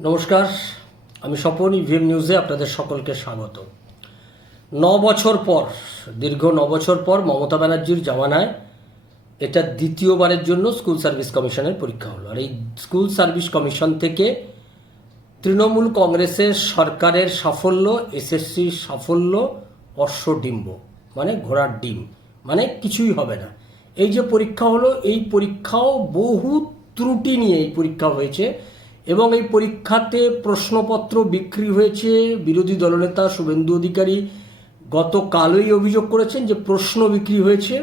নমস্কার, আমি স্বপন, ইভিএম নিউজে আপনাদের সকলকে স্বাগত। ন বছর পর, দীর্ঘ ন বছর পর মমতা ব্যানার্জির জামানায় এটা দ্বিতীয়বারের জন্য স্কুল সার্ভিস কমিশনের পরীক্ষা হলো। আর এই স্কুল সার্ভিস কমিশন থেকে তৃণমূল কংগ্রেসের সরকারের সাফল্য, এসএসসির সাফল্য, অশ্বডিম্ব মানে ঘোড়ার ডিম মানে কিছুই হবে না। এই যে পরীক্ষা হলো, এই পরীক্ষাও বহু ত্রুটি নিয়ে এই পরীক্ষা হয়েছে। এবং এই পরীক্ষাতে প্রশ্নপত্র বিক্রি হয়েছে বিরোধী দলনেতা শুভেন্দু অধিকারী। গতকালই অভিযোগ করেছেন যে প্রশ্ন বিক্রি হয়েছে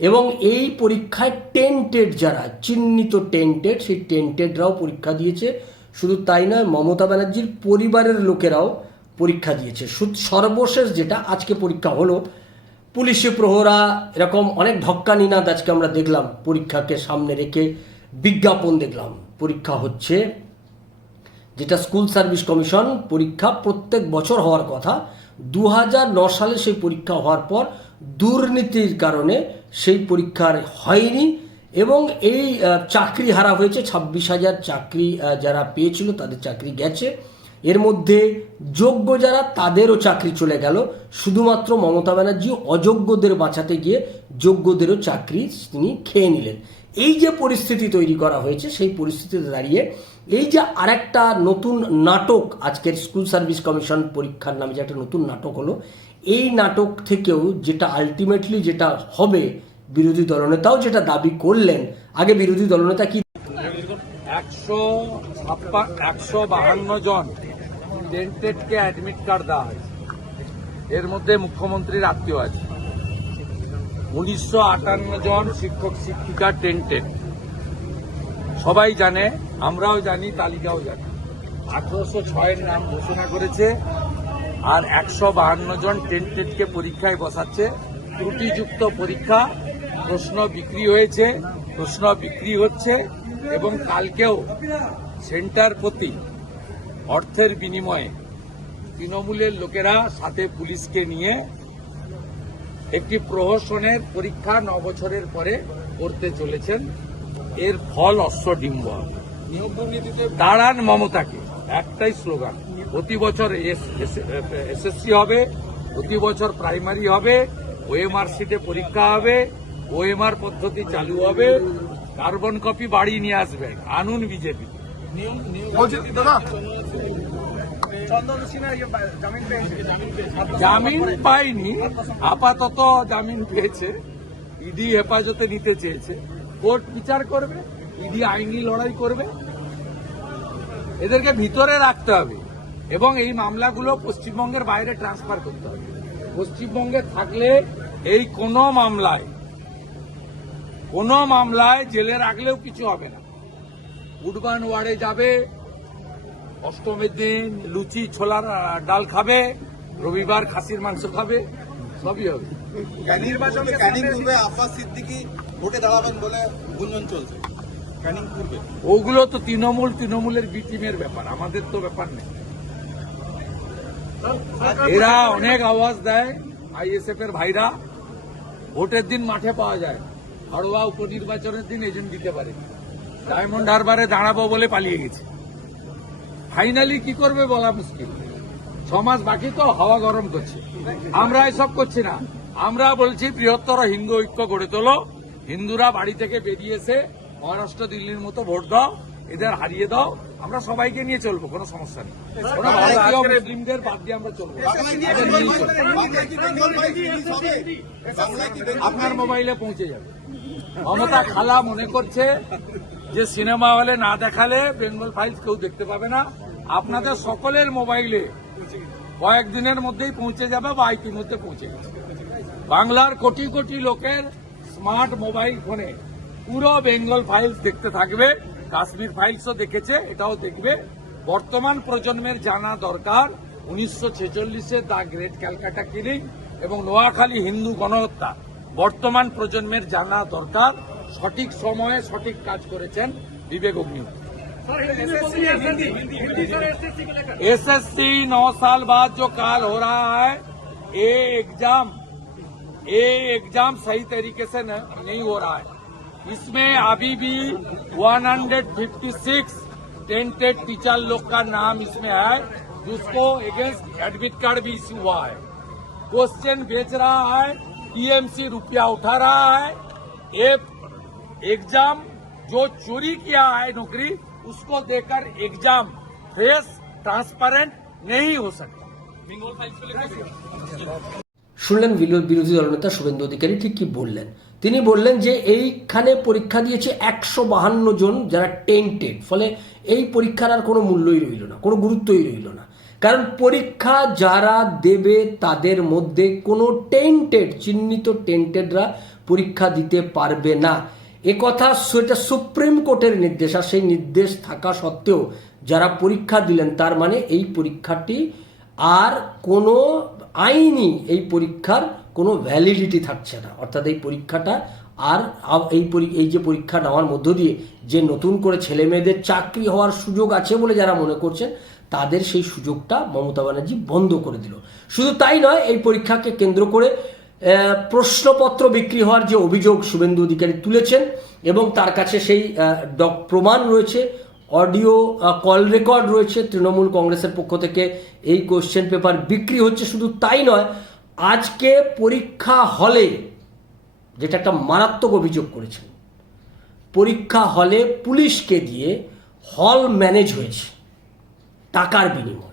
এবং এই পরীক্ষায় টেন্টেড যারা, চিহ্নিত টেন্টেড, সেই টেন্টেডরাও পরীক্ষা দিয়েছে। শুধু তাই নয়, মমতা ব্যানার্জির পরিবারের লোকেরাও পরীক্ষা দিয়েছে। সর্বশেষ যেটা আজকে পরীক্ষা হলো, পুলিশি প্রহরা, এরকম অনেক ধাক্কা নিনাদ আজকে আমরা দেখলাম। পরীক্ষাকে সামনে রেখে বিজ্ঞাপন দেখলাম। পরীক্ষা হচ্ছে যেটা স্কুল সার্ভিস কমিশন পরীক্ষা প্রত্যেক বছর হওয়ার কথা দু সালে সেই পরীক্ষা হওয়ার পর দুর্নীতির কারণে সেই পরীক্ষার হয়নি এবং এই চাকরি হারা হয়েছে, ছাব্বিশ হাজার চাকরি যারা পেয়েছিল তাদের চাকরি গেছে। এর মধ্যে যোগ্য যারা তাদেরও চাকরি চলে গেল। শুধুমাত্র মমতা ব্যানার্জি অযোগ্যদের বাঁচাতে গিয়ে যোগ্যদেরও চাকরি তিনি খেয়ে নিলেন। এই যে পরিস্থিতি তৈরি করা হয়েছে, সেই পরিস্থিতিতে দাঁড়িয়ে এই যে আরেকটা নতুন নাটক আজকের স্কুল সার্ভিস কমিশন পরীক্ষার নামে যে একটা নতুন নাটক হলো, এই নাটক থেকেও যেটা আলটিমেটলি যেটা হবে বিরোধী দলনেতাও যেটা দাবি করলেন, আগে বিরোধী দলনেতা কি একশো একশো বাহান্ন জন অ্যাডমিট কার্ড দেওয়া হয়েছে। এর মধ্যে মুখ্যমন্ত্রীর আত্মীয় আছে। উনিশশো আটান্ন জন শিক্ষক, শিক্ষিকা টেন্টেড সবাই জানে, আমরাও জানি, তালিকাও জানি। আঠারোশো ছয়ের নাম ঘোষণা করেছে আর একশো বাহান্ন জন টেন্টেডকে পরীক্ষায় বসাচ্ছে। ত্রুটিযুক্ত পরীক্ষা, প্রশ্ন বিক্রি হয়েছে, প্রশ্ন বিক্রি হচ্ছে এবং কালকেও সেন্টার প্রতি অর্থের বিনিময়ে তৃণমূলের লোকেরা সাথে পুলিশকে নিয়ে একটি প্রহসনের পরীক্ষা ন বছরের পরে করতে চলেছেন। এর ফল অশ্বডিম্ব নিয়োগ দুর্নীতিতে দাঁড়ান মমতাকে একটাই স্লোগান। প্রতি বছর এসএসসি হবে প্রতি বছর প্রাইমারি হবে ওএমআর সিটে পরীক্ষা হবে ওএমআর পদ্ধতি চালু হবে কার্বন কপি বাড়ি নিয়ে আসবেন আনুন বিজেপি। বলছি দাদা। জামিন পাইনি আপাতত জামিন পেয়েছে। ইডি হেফাজতে নিতে চেয়েছে। কোর্ট বিচার করবে ইডি আইনি লড়াই করবে। এদেরকে ভিতরে রাখতে হবে এবং এই মামলাগুলো পশ্চিমবঙ্গের বাইরে ট্রান্সফার করতে হবে। পশ্চিমবঙ্গে থাকলে এই কোনো মামলায় কোনো মামলায় জেলে রাখলেও কিছু হবে না। উডবান ওয়ার্ডে যাবে অষ্টমীর দিন লুচি ছোলার ডাল খাবে রবিবার খাসির মাংস খাবে সবই হবে। নির্বাচনে ক্যানিং পূর্বে আব্বাস সিদ্দিকি ভোটে দাঁড়াবেন বলে গুঞ্জন চলছে। ক্যানিং পূর্বে ওগুলো তো তৃণমূল তৃণমূলের বি টিমের ব্যাপার আমাদের তো ব্যাপার নেই। এরা অনেক আওয়াজ দেয় আইএসএফ এর ভাইরা। ভোটের দিন মাঠে পাওয়া যায় হাড়োয়া উপনির্বাচনের দিন এজেন্ট দিতে পারে। ডায়মন্ড হারবারে দাঁড়াবো বলে পালিয়ে গেছে। ফাইনালি কি করবে বলা মুশকিল। মাস বাকি তো হাওয়া গরম করছে। আমরা এসব করছি না। আমরা বলছি বৃহত্তর হিন্দু ঐক্য গড়ে তোলো। হিন্দুরা বাড়ি থেকে বেরিয়েছে মহারাষ্ট্র দিল্লির মতো ভোট দাও এদের হারিয়ে দাও। আমরা সবাইকে নিয়ে চলবো কোনো সমস্যা নেই। কোনো ভারতীয় মুসলিমদের বাদ দিয়ে আমরা চলবো আপনার মোবাইলে পৌঁছে যাবে। মমতা খালা মনে করছে যে সিনেমা হলে না দেখালে বেঙ্গল ফাইলস কেউ দেখতে পাবে না। আপনাদের সকলের মোবাইলে কয়েকদিনের মধ্যেই পৌঁছে যাবে বা ইতিমধ্যে পৌঁছে গেছে। বাংলার কোটি কোটি লোকের স্মার্ট মোবাইল ফোনে পুরো বেঙ্গল ফাইলস দেখতে থাকবে। কাশ্মীর ফাইলসও দেখেছে, এটাও দেখবে। বর্তমান প্রজন্মের জানা দরকার। উনিশশো ছেচল্লিশে দ্য গ্রেট ক্যালকাটা কিলিং এবং নোয়াখালী হিন্দু গণহত্যা। বর্তমান প্রজন্মের জানা দরকার। সঠিক সময়ে সঠিক কাজ করেছেন বিবেক অগ্নিহোত্রী एसएससी नौ साल बाद जो काल हो रहा है ये एग्जाम ये एग्जाम सही तरीके से न, नहीं हो रहा है इसमें अभी भी 156 टेंटेड टीचर लोग का नाम इसमें है जिसको अगेंस्ट एडमिट कार्ड भी इश्यू हुआ है क्वेश्चन बेच रहा है टीएमसी रुपया उठा रहा है ये एग्जाम जो चोरी किया है नौकरी उसको देकर एग्जाम फ्रेश ट्रांसपेरेंट नहीं हो सकता শুনলেন বিরো- বিরোধী দলনেতা শুভেন্দু অধিকারী ঠিক কি বললেন তিনি বললেন যে এইখানে পরীক্ষা দিয়েছে একশো বাহান্ন জন যারা টেন্টেড ফলে এই পরীক্ষার আর কোনো মূল্যই রইল না কোনো গুরুত্বই রইল না কারণ পরীক্ষা যারা দেবে তাদের মধ্যে কোনো টেন্টেড চিহ্নিত টেন্টেডরা পরীক্ষা দিতে পারবে না এ কথা সেটা সুপ্রিম কোর্টের নির্দেশ, আর সেই নির্দেশ থাকা সত্ত্বেও যারা পরীক্ষা দিলেন, তার মানে এই পরীক্ষাটি আর কোনো আইনি এই পরীক্ষার কোনো ভ্যালিডিটি থাকছে না। অর্থাৎ এই পরীক্ষাটা আর এই এই যে পরীক্ষা নেওয়ার মধ্য দিয়ে যে নতুন করে ছেলে মেয়েদের চাকরি হওয়ার সুযোগ আছে বলে যারা মনে করছেন, তাদের সেই সুযোগটা মমতা ব্যানার্জি বন্ধ করে দিল। শুধু তাই নয়, এই পরীক্ষাকে কেন্দ্র করে প্রশ্নপত্র বিক্রি হওয়ার যে অভিযোগ শুভেন্দু অধিকারী তুলেছেন এবং তার কাছে সেই ডক- প্রমাণ রয়েছে, অডিও কল রেকর্ড রয়েছে, তৃণমূল কংগ্রেসের পক্ষ থেকে এই কোশ্চেন পেপার বিক্রি হচ্ছে শুধু তাই নয়, আজকে পরীক্ষা হলে, যেটা একটা মারাত্মক অভিযোগ করেছেন, পরীক্ষা হলে পুলিশকে দিয়ে হল ম্যানেজ হয়েছে, টাকার বিনিময়ে।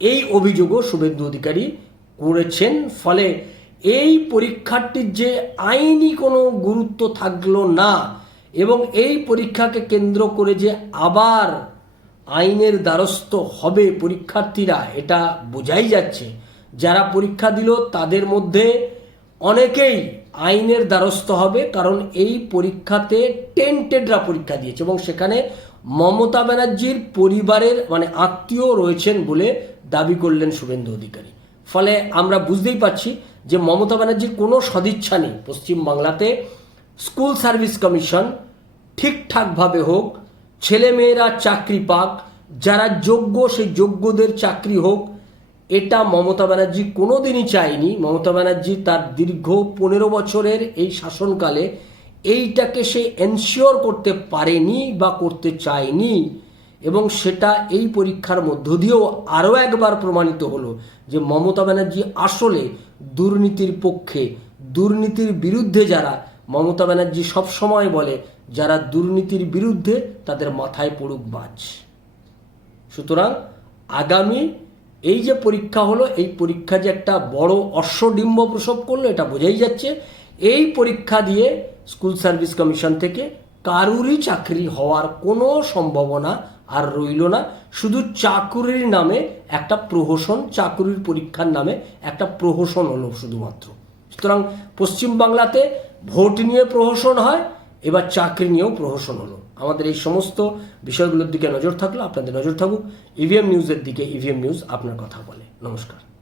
এই অভিযোগও শুভেন্দু অধিকারী করেছেন, ফলে এই পরীক্ষাটির যে আইনি কোনো গুরুত্ব থাকল না এবং এই পরীক্ষাকে কেন্দ্র করে যে আবার আইনের দ্বারস্থ হবে পরীক্ষার্থীরা, এটা বোঝাই যাচ্ছে। যারা পরীক্ষা দিল, তাদের মধ্যে অনেকেই আইনের দ্বারস্থ হবে কারণ এই পরীক্ষাতে টেন্টেডরা পরীক্ষা দিয়েছে এবং সেখানে মমতা ব্যানার্জির পরিবারের মানে আত্মীয় রয়েছেন বলে দাবি করলেন শুভেন্দু অধিকারী। ফলে আমরা বুঝতেই পারছি যে মমতা ব্যানার্জির কোনো সদিচ্ছা নেই পশ্চিমবাংলাতে স্কুল সার্ভিস কমিশন ঠিকঠাকভাবে হোক ছেলে মেয়েরা চাকরি পাক, যারা যোগ্য সেই যোগ্যদের চাকরি হোক, এটা মমতা ব্যানার্জি কোনোদিনই চায়নি। মমতা ব্যানার্জি তার দীর্ঘ পনেরো বছরের এই শাসনকালে এইটাকে সে এনশিওর করতে পারেনি বা করতে চায়নি। এবং সেটা এই পরীক্ষার মধ্য দিয়েও আরও একবার প্রমাণিত হলো যে মমতা ব্যানার্জি আসলে দুর্নীতির পক্ষে, দুর্নীতির বিরুদ্ধে যারা, মমতা ব্যানার্জি সবসময় বলে, যারা দুর্নীতির বিরুদ্ধে তাদের মাথায় পড়ুক বাজ। সুতরাং আগামী এই যে পরীক্ষা হলো, এই পরীক্ষা যে একটা বড় অশ্বডিম্ব প্রসব করল, এটা বোঝাই যাচ্ছে, এই পরীক্ষা দিয়ে স্কুল সার্ভিস কমিশন থেকে কারুরই চাকরি হওয়ার কোনো সম্ভাবনা আর রইল না। শুধু চাকুরির নামে একটা প্রহসন, চাকুরির পরীক্ষার নামে একটা প্রহসন হলো শুধুমাত্র। সুতরাং পশ্চিমবাংলাতে ভোট নিয়ে প্রহসন হয়, এবার চাকরি নিয়েও প্রহসন হলো। আমাদের এই সমস্ত বিষয়গুলোর দিকে নজর থাকলে আপনাদের নজর থাকুক। ইভিএম নিউজের দিকে ইভিএম নিউজ আপনার কথা বলে। নমস্কার।